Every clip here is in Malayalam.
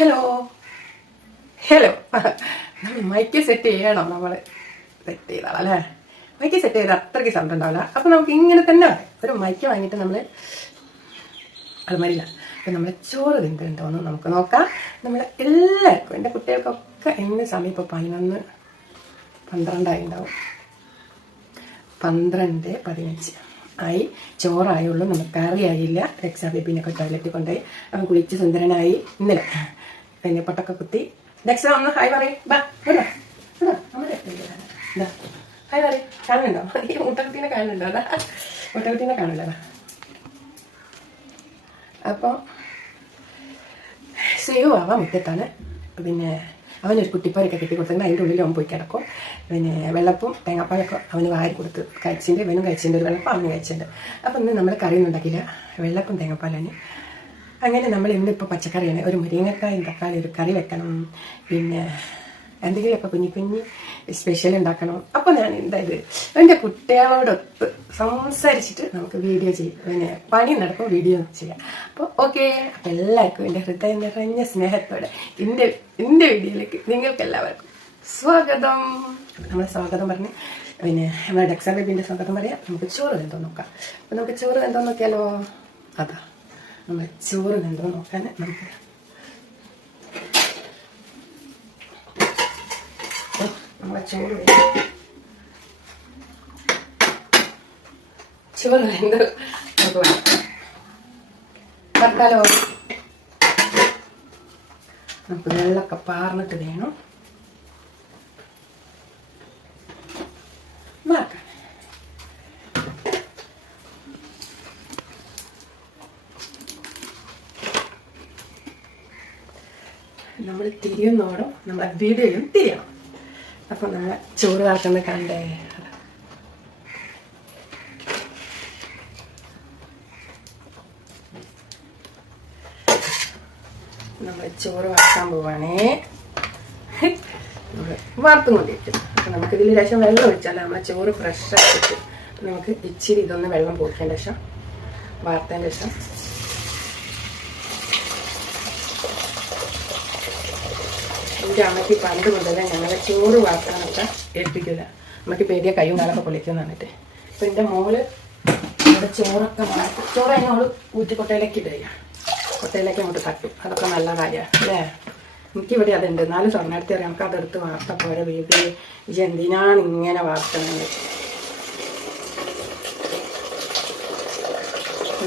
ഹലോ ഹലോ മൈക്ക് സെറ്റ് ചെയ്യണം നമ്മൾ സെറ്റ് ചെയ്താൽ അല്ലേ? മൈക്ക് സെറ്റ് ചെയ്താൽ അത്രയ്ക്ക് സൗണ്ട് ഉണ്ടാവില്ല. അപ്പൊ നമുക്ക് ഇങ്ങനെ തന്നെ ഒരു മൈക്ക് വാങ്ങിയിട്ട് നമ്മൾ അലമാരില്ല അപ്പം നമ്മൾ ചോറ് തിന്നിട്ടുണ്ടോയെന്ന് നമുക്ക് നോക്കാം. നമ്മൾ എല്ലാവർക്കും എന്റെ കുട്ടികൾക്കൊക്കെ എന്നെ സമയം ഇപ്പോൾ പതിനൊന്ന് പന്ത്രണ്ടായി ഉണ്ടാവും. പന്ത്രണ്ട് പതിനഞ്ച്. ആയി ചോറായുള്ളൂ നമുക്ക് കറിയായില്ല രക്ഷാ ബേബിനൊക്കെ ടോയ്ലറ്റിൽ കൊണ്ടുപോയി അവൻ കുളിച്ച് സുന്ദരനായി ഇന്നലെ. പിന്നെ പൊട്ടൊക്കെ കുത്തി. രക്ഷ ഒന്ന് ഹായ് പറയും. കാണുന്നുണ്ടോ? കാണുന്നുണ്ടോ? അതാ മുട്ടക്കുട്ടീനെ സേവ് ആവാം മുറ്റത്താണ്. പിന്നെ അവനൊരു കുട്ടിപ്പാരൊക്കെ കെട്ടി കൊടുത്തിട്ടുണ്ട് അതിന്റെ ഉള്ളിൽ അവൻ പോയി കിടക്കും. പിന്നെ വെള്ളപ്പും തേങ്ങാപ്പാലൊക്കെ അവന് വാരി കൊടുത്ത് കഴിച്ചിട്ടുണ്ട്. ഇവനും കഴിച്ചിട്ടുണ്ട്. ഒരു വെള്ളപ്പം അവന് കഴിച്ചിട്ടുണ്ട്. അപ്പം ഇന്ന് നമ്മൾ കറിയൊന്നും ഉണ്ടാക്കില്ല വെള്ളപ്പം തേങ്ങാപ്പാലാണ്. അങ്ങനെ നമ്മൾ ഇന്നിപ്പോൾ പച്ചക്കറിയാണ്. ഒരു മുരിങ്ങക്കായും തക്കാളി ഒരു കറി വെക്കണം. പിന്നെ എന്തെങ്കിലുമൊക്കെ കുഞ്ഞു കുഞ്ഞു സ്പെഷ്യൽ ഉണ്ടാക്കണം. അപ്പോൾ ഞാൻ എന്തായത് എന്റെ കുട്ടികളോടൊത്ത് സംസാരിച്ചിട്ട് നമുക്ക് വീഡിയോ ചെയ്യാം. പിന്നെ പണി നടക്കും വീഡിയോ ചെയ്യാം. അപ്പോൾ ഓക്കെ അപ്പോൾ എല്ലാവർക്കും എന്റെ ഹൃദയം നിറഞ്ഞ സ്നേഹത്തോടെ എന്റെ എന്റെ വീഡിയോയിലേക്ക് നിങ്ങൾക്ക് എല്ലാവർക്കും സ്വാഗതം. നമ്മളെ സ്വാഗതം പറഞ്ഞ് പിന്നെ നമ്മുടെ ഡെക്സാ ബേബിന്റെ സ്വാഗതം പറയാം. നമുക്ക് ചോറ് എന്തോ നോക്കാം. അപ്പോൾ നമുക്ക് ചോറ് എന്തോ നോക്കിയാലോ? അതാ. നമ്മൾ ചോറ് എന്തോ നോക്കാൻ നമുക്ക് നമ്മളെ ചോറ്. ചോറ് എന്ത് നമുക്ക് വേണം. ഭർത്താലോ നമുക്ക് വെള്ളമൊക്കെ നമ്മൾ തിരിയുന്നോടും നമ്മുടെ വീഡിയോയിലും തിരിയണം. അപ്പൊ നമ്മളെ ചോറ് വാർത്തന്ന് കണ്ടേ. നമ്മൾ ചോറ് വാർത്താൻ പോവാണേ. നമ്മൾ വറുത്തും കൊണ്ടിട്ട് അപ്പൊ നമുക്ക് ഇതിൽ ശേഷം വെള്ളം ഒഴിച്ചാൽ നമ്മളെ ചോറ് ഫ്രഷ് ആയിട്ട് നമുക്ക് ഇച്ചിരി ഇതൊന്ന് വെള്ളം പൊടിക്കേണ്ട ശേഷം വാർത്തേന്റെ ശേഷം എന്റെ അമ്മയ്ക്ക് പണ്ട് മുതലേ ഞങ്ങളെ ചോറ് വാർത്താനൊക്കെ ഏൽപ്പിക്കില്ല അമ്മയ്ക്ക് പേടിയ കൈയും കാലൊക്കെ പൊളിക്കും എന്നിട്ട് അപ്പൊ എന്റെ മോൾ ഇവിടെ ചോറൊക്കെ മാറ്റി ചോറ് അതിനോട് ഊറ്റിക്കൊട്ടയിലേക്ക് ഇടുക കൊട്ടയിലേക്ക് അങ്ങോട്ട് തട്ടും. അതൊക്കെ നല്ല കാര്യമാണ് അല്ലേ? എനിക്കിവിടെ അതുണ്ട്. എന്നാലും സ്വർണടുത്ത് അറിയാം. നമുക്ക് അതെടുത്ത് വാർത്ത പോലെ വീട്ടിൽ എന്തിനാണ് ഇങ്ങനെ വാർത്തണെന്ന്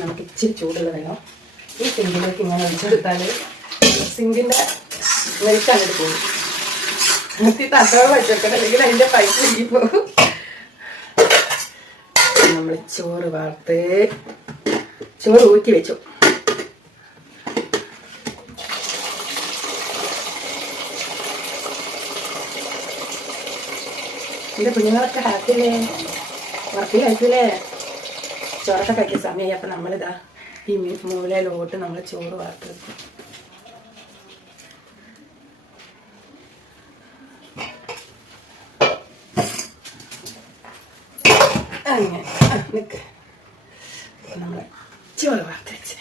നമുക്ക് ഇച്ചിരി ചൂടുള്ള വെള്ളം ഈ സിങ്കിലേക്ക് ഇങ്ങനെ ഒഴിച്ചെടുത്താൽ സിങ്കിന്റെ വലിച്ചങ്ങോട്ട് പോകും എന്നിട്ട് അതിന്റെ പൈസ പോകും. നമ്മൾ ചോറ് വാർത്ത്. ചോറ് ഊറ്റി വെച്ചു. എന്റെ കുഞ്ഞുങ്ങളൊക്കെ ഹാപ്പിയില്ലേ? വർക്കിലായിട്ടില്ലേ ചോറൊക്കെ കഴിക്കാൻ സമയമായി അപ്പം നമ്മളിതാ ഈ മൂലയിലോട്ട് നമ്മൾ ചോറ് വാർത്ത് അങ്ങനെ ആ, നിക്ക്. നമ്മൾ ചോറ് വറുത്തുവെച്ച് വെച്ച്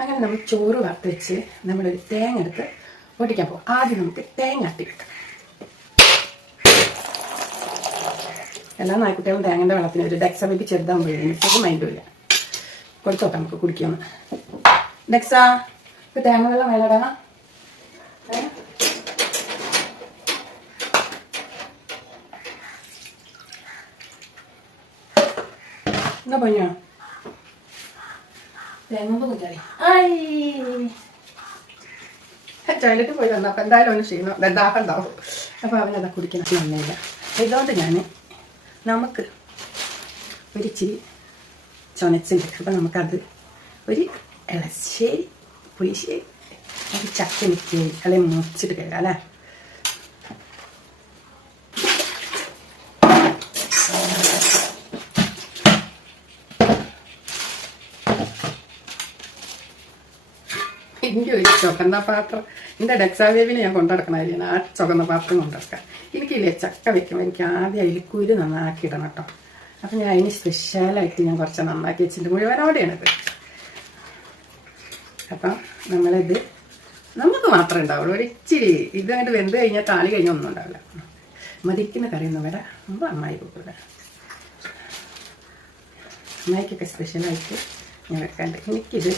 അങ്ങനെ നമ്മൾ ചോറ് വെച്ച് നമ്മളൊരു തേങ്ങ എടുത്ത് പൊട്ടിക്കാൻ പോകും. ആദ്യം നമുക്ക് തേങ്ങ അട്ടി വെക്കാം. എല്ലാ നായ്ക്കുട്ടികളും തേങ്ങന്റെ വെള്ളത്തിന് ഒരു ഡെക്സ ബേബി ചെറുതാകുമ്പോൾ മൈൻഡും ഇല്ല. കൊടുത്തോട്ടെ നമുക്ക് കുടിക്കാമെന്ന്. ഡെക്സ ഇപ്പൊ തേങ്ങ വെള്ളം വേലടാ എന്താ പഞ്ഞോ തേങ്ങ കുഞ്ഞാടി ടോയ്ലറ്റിൽ പോയി വന്നു അപ്പം എന്തായാലും ഒന്ന് ക്ഷീണം ദാഹം ഉണ്ടാവും അപ്പോൾ അവനതാ കുടിക്കണം നന്നില്ല ഇതുകൊണ്ട് ഞാൻ നമുക്ക് ഒരു ഇച്ചിരി ചുനച്ചുണ്ട് അപ്പം നമുക്കത് ഒരു ഇളശ്ശേരി പുളിശ്ശേരി ഒരു ചക്ക നിൽക്കുകയും അല്ലെങ്കിൽ മുറിച്ചിട്ട് കഴിയാം അല്ലേ എനിക്ക് ഒരു ചുവന്ന പാത്രം. എന്റെ ഡെക്സാദേവിനെ ഞാൻ കൊണ്ടുനടക്കണമായിരുന്നു ആ ചുവന്ന പാത്രം കൊണ്ടുനടക്കാം എനിക്കില്ലേ ചക്ക വെക്കുമ്പോൾ എനിക്ക് ആദ്യം അതിൽ കുരു നന്നാക്കി ഇടണം കേട്ടോ. അപ്പം ഞാൻ അതിന് സ്പെഷ്യലായിട്ട് ഞാൻ കുറച്ച് നന്നാക്കി വെച്ചിട്ടുണ്ട്. മുഴുവനോടെയാണിത് അപ്പം നമ്മളിത് നമുക്ക് മാത്രമേ ഉണ്ടാവുള്ളൂ. ഒരു ഇച്ചിരി ഇത് അങ്ങോട്ട് വെന്ത് കഴിഞ്ഞാൽ താളി കഴിഞ്ഞാൽ ഒന്നും ഉണ്ടാവില്ല. മതിക്കുന്ന കറിയൊന്നും വേണ്ട നമ്മൾ അമ്മായി കൂട്ടുക അമ്മായിക്കൊക്കെ സ്പെഷ്യലായിട്ട് ഞാൻ വെക്കാണ്ട്. എനിക്കിത്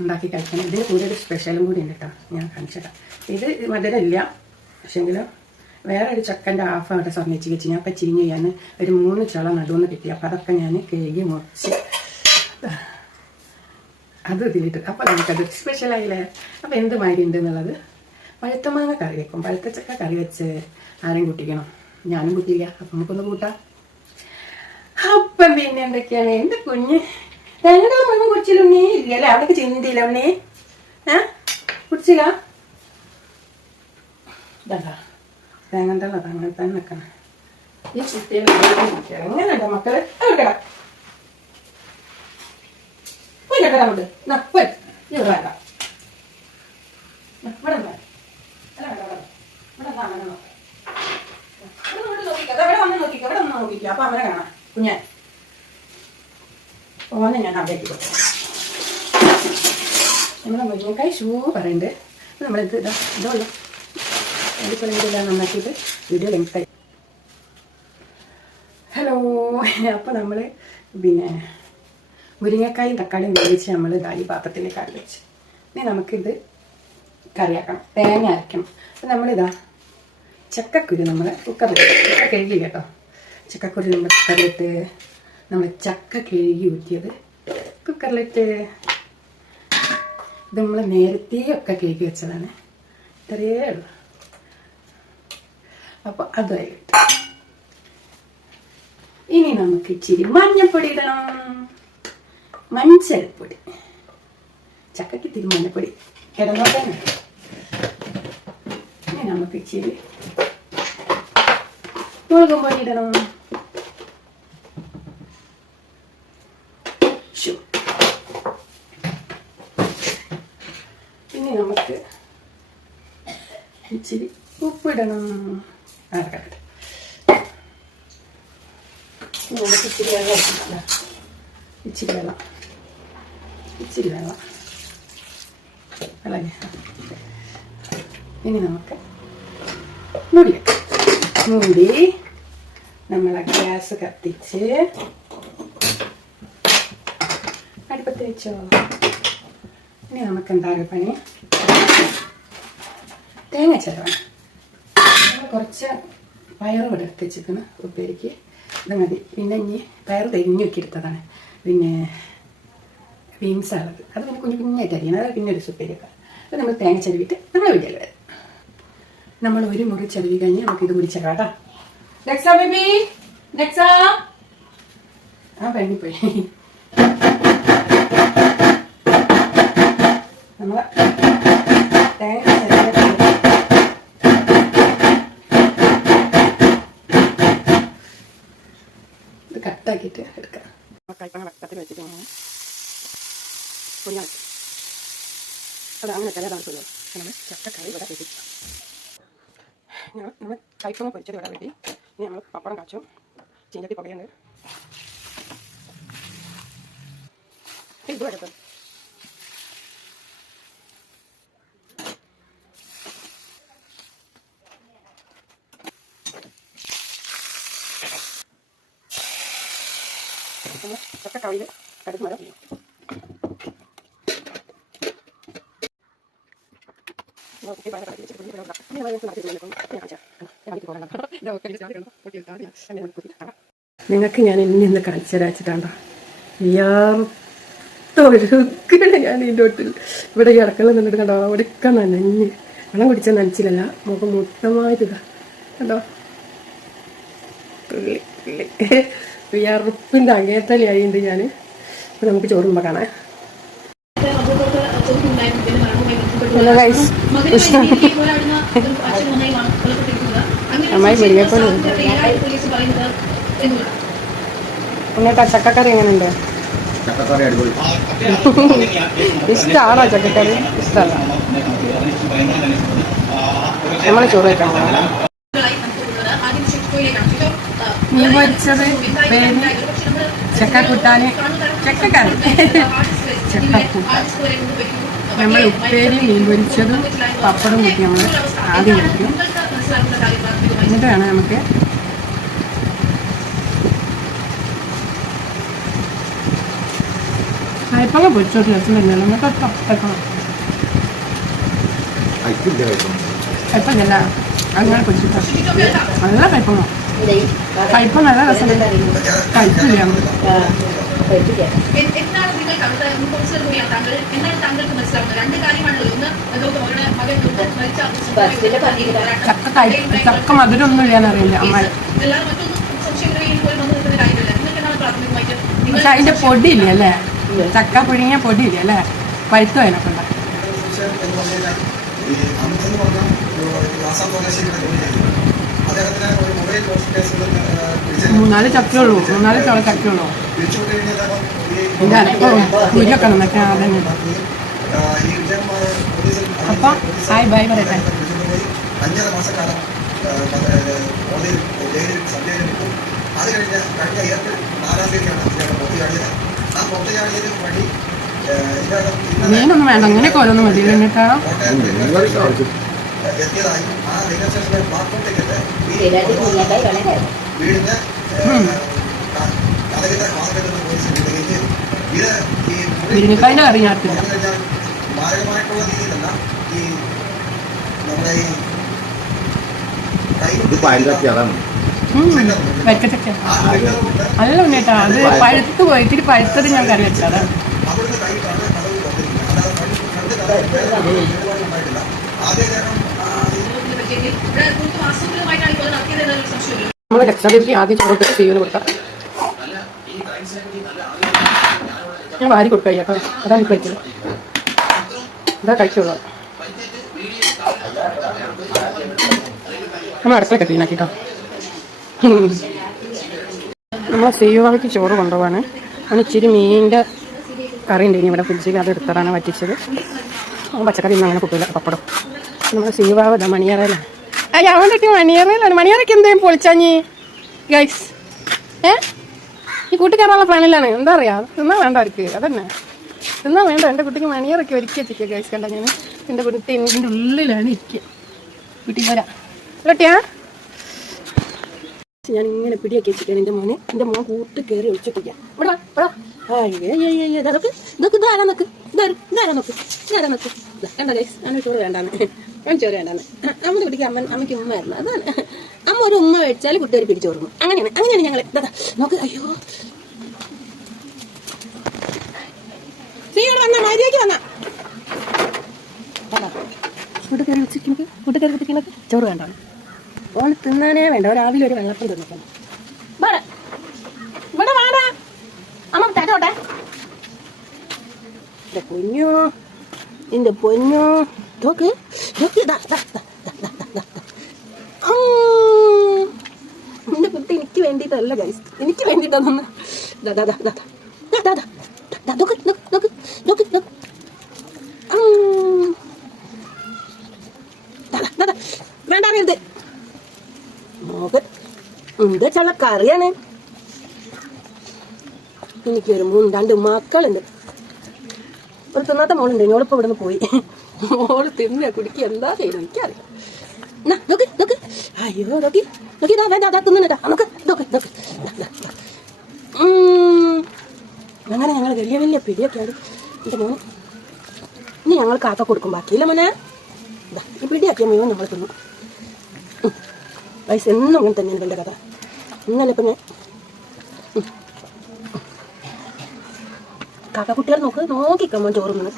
ഉണ്ടാക്കി കഴിക്കണം. ഇതിന് കൂടെ ഒരു സ്പെഷ്യലും കൂടി ഉണ്ട് കേട്ടോ ഞാൻ കാണിച്ചുതരാം ഇത് മധുരമില്ല പക്ഷെങ്കിലും വേറെ ഒരു ചക്കന്റെ ഹാഫ് അവിടെ സ്വർണിച്ച് വെച്ച് ഞാൻ ഇപ്പം ചിരിഞ്ഞ് ചെയ്യാൻ ഒരു മൂന്ന് ചുള നടുവെന്ന് കിട്ടി. അപ്പം അതൊക്കെ ഞാൻ കഴുകി മുറിച്ച് അത് ഇതിലിട്ട്. അപ്പോൾ നമുക്കത് സ്പെഷ്യലായില്ലേ അപ്പോൾ എന്ത് മാതിരി ഉണ്ട് എന്നുള്ളത്? പഴുത്ത മാങ്ങ കറി വെക്കും. പഴുത്ത ചക്ക കറി വെച്ച് ആരും കുട്ടിക്കണം? ഞാനും കുട്ടിയില്ല. അപ്പം നമുക്കൊന്ന് കൂട്ടാം. അപ്പം പിന്നെ എന്തൊക്കെയാണ്? എന്റെ കുഞ്ഞ് ഞങ്ങളുടെ മണം കുടിച്ചില്ല ഉണ്ണി? ഇല്ലല്ലേ അവിടേക്ക് ചിന്തിയില്ല ഉണ്ണി. ഏ? കുടിച്ചില്ല? തേങ്ങന്റെ അങ്ങനെ തന്നെ ഈ എങ്ങനെയുണ്ടോ മക്കൾ? അവിടെ പോയി. ഇവിടെ വന്ന്. നോക്കിക്കോ. അപ്പൊ അവനെ കാണാം. കുഞ്ഞാൻ ഓനെ ഞാൻ അവിടേക്ക് കൊടുക്കും നമ്മളെ മുരിങ്ങക്കായ് ഷൂ പറയണ്ട്. നമ്മളിത് ഇതാ ഇതുള്ളൂ അതിപ്പോൾ ഇതെല്ലാം നന്നാക്കിയിട്ട് വീഡിയോ ലെങ്തായി ഹലോ അപ്പോൾ നമ്മൾ പിന്നെ മുരിങ്ങക്കായും തക്കാളിയും വേവിച്ച് നമ്മൾ ദാലി പാത്രത്തിൽ കറി വെച്ച്. ഇനി നമുക്കിത് കറിയാക്കണം. തേങ്ങ അരയ്ക്കണം അപ്പം നമ്മളിതാ ചക്കക്കുരു നമ്മൾ കുക്കറിൽ കഴുകി കേട്ടോ. ചക്കക്കുരു നമ്മൾ കുക്കറിലിട്ട് നമ്മൾ ചക്ക കഴുകി ഊറ്റിയത്. കുക്കറിലിട്ട് ഇത് നമ്മൾ നേരത്തെ ഒക്കെ കഴുകി വെച്ചതാണ്. ഇത്രയേ ഉള്ളൂ. അപ്പോൾ അതായി ഇനി നമുക്ക് ഇച്ചിരി മഞ്ഞപ്പൊടി ഇടണം. മഞ്ഞൾപ്പൊടി. ചക്കയ്ക്ക് ഇത്തിരി മഞ്ഞപ്പൊടി ഇടന്നോട്ടെ ഇനി നമുക്ക് ഇച്ചിരി മുളകും പൊടി ഇടണം ശു. ഇനി നമുക്ക് ഇച്ചിരി ഉപ്പിടണം. നമുക്ക് ഇച്ചിരി വെള്ളം. ഇച്ചിരി വെള്ളം. ഇച്ചിരി വെള്ളം. വെള്ളം ഇനി നമുക്ക് മൂടി മൂടി നമ്മളെ ഗ്യാസ് കത്തിച്ച് അടുപ്പത്ത് വെച്ചോ. ഇനി നമുക്ക് എന്താ പണി? തേങ്ങ ചേർക്കണം കുറച്ച് പയറും ഇവിടെ വെച്ചിരിക്കുന്ന ഉപ്പേരിക്ക്. ഇത് മതി. പിന്നെ ഇനി പയർ തെരിഞ്ഞു എടുത്തതാണ് പിന്നെ ബീൻസാണത് അത് പിന്നെ കുഞ്ഞു കുഞ്ഞായിട്ട് അരിയണം. അത് പിന്നെ ഒരു സുപ്പേരിയൊക്കെ. അത് നമ്മൾ തേങ്ങ ചെരുവിട്ട് നമ്മളെ വീട്ടിൽ വരും. നമ്മൾ ഒരു മുറി ചെരുവി കഴിഞ്ഞ് നമുക്ക് ഇത് കുടിച്ചേക്കാം കേട്ടോ. നെക്സാ ബേബി. നെക്സാ ആ പെണ്ണി പോയി കട്ടാക്കിയിട്ട് എടുക്കാം. കൈപ്പങ്ങ വട്ടത്തിൽ വെച്ചിട്ട് അങ്ങനെ നമ്മൾ കൈപ്പങ്ങ പൊരിച്ചത് ഇവിടെ ഇനി നമ്മൾ പപ്പടം കാച്ചു ചീഞ്ചട്ടി പുകയുണ്ട്. ഇത് എടുക്കും. നമ്മൾ ചക്കക്കറിയിൽ കടുക് മരം നിങ്ങൾക്ക് ഞാൻ ഇനി ഇന്ന് കാണിച്ചരാച്ചിട്ടാണ്ടോ. യാർത്തൊഴുക്കണ ഞാൻ ഇതിന്റെ ഒട്ടിൽ ഇവിടെ ഇടക്കള നിന്നിട്ട് കണ്ടോ? അവിടെയൊക്കെ നനഞ്ഞ്. വെള്ളം കുടിച്ചാൽ നനച്ചില്ലല്ല. മുഖം മൊത്തമായിട്ട് കണ്ടോ? തുള്ളി തുള്ളി വിയർപ്പിന്റെ ഞാൻ അപ്പോൾ നമുക്ക് ചോറുമ്പോ കാണാം. അമ്മായി മുരിങ്ങക്കോൽ എന്നിട്ടാ ചക്കക്കറി എങ്ങനെയുണ്ട് ഇഷ്ടമാണോ ചക്കക്കറി? ഇഷ്ടമല്ല നമ്മൾ ചോറ് വയ്ക്കാൻ പോകണം മീൻ പൊരിച്ചത് പേര്? ചക്കക്കുട്ടാനെ കൂട്ടാന് ചക്കക്കറി ചക്കക്കൂട്ടം നമ്മൾ ഉപ്പേരി മീൻ പൊരിച്ചതും പപ്പടം കൂട്ടി നമ്മൾ ആദ്യം കഴിക്കും. എന്നിട്ട് വേണം നമുക്ക് കയ്പങ്ങ പൊരിച്ചോട്ട് രസം തന്നെയല്ലോ നമുക്ക് കപ്പക്കണം അയപ്പല്ല അങ്ങനെ പൊരിച്ചിട്ടാണ് നല്ല കയ്പങ്ങ കയ്പ നല്ല രസം. കയ്പില്ല എന്താണ് നിങ്ങൾ താങ്കൾക്ക് മനസ്സിലാവുന്നത്? രണ്ട് കാര്യമാണല്ലോ ഒന്ന് ചക്ക മധുരമൊന്നും ഇല്ലാന്ന് അറിയില്ല. അമ്മ പക്ഷെ അതിന്റെ പൊടിയില്ല അല്ലേ? ചക്ക പുഴുങ്ങിയ പൊടിയില്ല അല്ലേ? പഴുത്തു അതിനൊക്കെ ഉണ്ട് മൂന്നാൽ ചക്കയുള്ളൂ മൂന്നാൽ ചോള ചക്കയുള്ളൂ എന്റെ അല്പം കുരിയൊക്കെ എന്നൊക്കെ അതന്നെ അപ്പൊ ഹായ് ബൈ പറയട്ടെ. അഞ്ചര മാസക്കാലം ആ, പല, ആ, കോടതിയിൽ ജയിലിൽ സബ്ജയിലിൽ ഇട്ടു. അത് കഴിഞ്ഞ് കഴിഞ്ഞ ഏപ്രിൽ നാലാം തീയതിയാണ് ഇദ്ദേഹം പുറത്തുചാടിയത് ആ പുറത്തുചാടിയതിന് വഴി ആ, മീനൊന്നും വേണ്ട. അങ്ങനെ കോലൊന്നും മതി സ്റ്റേഷനിൽ എത്തിയതായും ആ റെയിൽവേ സ്റ്റേഷനിലെ പ്ലാറ്റ്ഫോം ടിക്കറ്റ് ഈ വീടിന് പോലീസ് വിടുകയും ചെയ്തു ഇത് മാരകമായിട്ടുള്ള രീതിയിലല്ല നമ്മുടെ നല്ല ഉണ്ണേട്ടാ അത് പഴുത്ത് പോയി ഇത്തിരി പഴുത്തത് ഞാൻ കറി വെച്ചത്. അവിടുന്ന് അല്ലാതെ ആദ്യ നേരം നമ്മൾ കൊടുക്കാം. ഞാൻ വാരി കൊടുക്കാം അതാണ് എനിക്ക് കഴിച്ചത് ഇതാ നമ്മൾ അടുത്തൊക്കെ ക്ലീനാക്കിട്ടോ നമ്മൾ സീവാക്ക് ചോറ് കൊണ്ടുപോവാണ്. അവന് ഇച്ചിരി മീനിന്റെ കറി ഉണ്ട് ഇനി ഇവിടെ ഫ്രിഡ്ജിൽ അത് എടുത്തതാണ് വറ്റിച്ചത് പച്ചക്കറി ഒന്നും അങ്ങനെ കുട്ടിയില്ല പപ്പടം. നമ്മളെ സീവാവത മണിയറയിലാണ് അയ്യ അവന്റെ മണിയറയിലാണ് മണിയറയ്ക്ക് എന്തേലും പൊളിച്ചാഞ്ഞി ഗൈസ് ഏ? ഈ കൂട്ടി കയറാനുള്ള പ്ലാനിലാണ്. എന്താ അറിയാ? തിന്നാ വേണ്ട അവർക്ക്. അതന്നെ. തിന്നാ വേണ്ട. എന്റെ കുട്ടിക്ക് മണിയറൊക്കെ ഒരുക്കി വെച്ചിരിക്കുക ഗൈസ് കണ്ട ഞാൻ എന്റെ കുട്ടി എന്റെ ഉള്ളിലാണ് ഇരിക്കുക വീട്ടിൽ വരാം. കേട്ടിയാ ഞാൻ ഇങ്ങനെ പിടിയാക്കി വെച്ചിട്ടാണ് എന്റെ മോനെ. എന്റെ മോൻ കൂട്ട് കയറി ഒളിച്ചിട്ടിരിക്കാം ഇവിടെ ഇവിടെ വാ. അയ്യേ, അയ്യേ, അയ്യേ, ഇതാ നോക്ക്. നോക്ക് ഇതാരാ നോക്ക്? ഇതാരും? നോക്ക്? ഇതാരാ നോക്ക്? കണ്ട ഗൈസ് ഞാൻ ചോറ് വേണ്ടാന്ന്. ഞാൻ ചോറ് വേണ്ടാന്ന് അമ്മ കുട്ടിക്ക് അമ്മ അമ്മയ്ക്ക് ഉമ്മയായിരുന്നു അതാണ്. അമ്മ ഒരു ഉമ്മ കഴിച്ചാൽ കുട്ടി ഒരു കൊടുക്കും അങ്ങനെയാണ്. അങ്ങനെയാണ് ഞങ്ങൾ ദാ നോക്ക്. അയ്യോ. ശ്രീയോട് വന്ന മര്യാദയ്ക്ക് വന്ന. കൂട്ടുകറി വെച്ചിരിക്കുന്നത് കൂട്ടുകറി വെച്ചിരിക്കുന്നത് ചോറ് വേണ്ട. ഓൾ തിന്നാനേ വേണ്ട. രാവിലെ ഒരു വെള്ളപ്പം തിന്നിക്കണം ഇവിടെ ഇവിടെ വാടാ. അമ്മ തരോട്ടെ എന്റെ പൊന്നോ. എന്റെ പൊന്നോ. നോക്ക്. ദാ, ദാ, ദാ, ദാ, ദാ, ദാ. ആ. എന്റെ കുട്ടി എനിക്ക് വേണ്ടിയിട്ടല്ല ദാ ദാ ദാ ദാ ദാ. ദാ, ദാ, ദാ. നോക്ക് നോക്ക് നോക്ക് നോക്ക് നോക്ക്. വേണ്ട അറിയരുത് നോക്ക് എന്താ ചള്ള കറിയാണ് എനിക്കൊരു മൂന്ന് രണ്ട് മക്കളുണ്ട് ഒരു തിന്നാത്ത മോളുണ്ട് എന്നോടിപ്പോ ഇവിടെ നിന്ന് പോയി മോൾ തിന്ന കുടിക്കുക എന്താ ചെയ്യുന്നത് എനിക്കറിയാം നോക്ക് നോക്ക്. അയ്യോ നോക്കി നോക്കി വേണ്ട അതാ തിന്നണ്ടാ നമുക്ക് നോക്ക് നോക്ക്. അങ്ങനെ ഞങ്ങൾ വലിയ വലിയ പിടിയൊക്കെയാണ് എന്റെ മോന്. ഇനി ഞങ്ങൾ കാക്ക കൊടുക്കും ബാക്കിയില്ല മോനെ. ഇതാ ഈ പിടിയാക്കിയ മീൻ നമ്മൾ തിന്നു. വയസ്സ് എന്നും അങ്ങനെ തന്നെയാണ് എന്റെ കഥ. ഇന്നലെ ഇപ്പം ഞാൻ. കാക്ക കുട്ടികൾ നോക്ക് നോക്കിക്കമ്മ ചോറുന്നു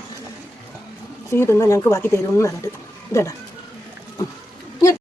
തിന്നാൽ ഞങ്ങൾക്ക് ബാക്കി തരുമെന്ന് പറഞ്ഞിട്ട് ഇതേടാ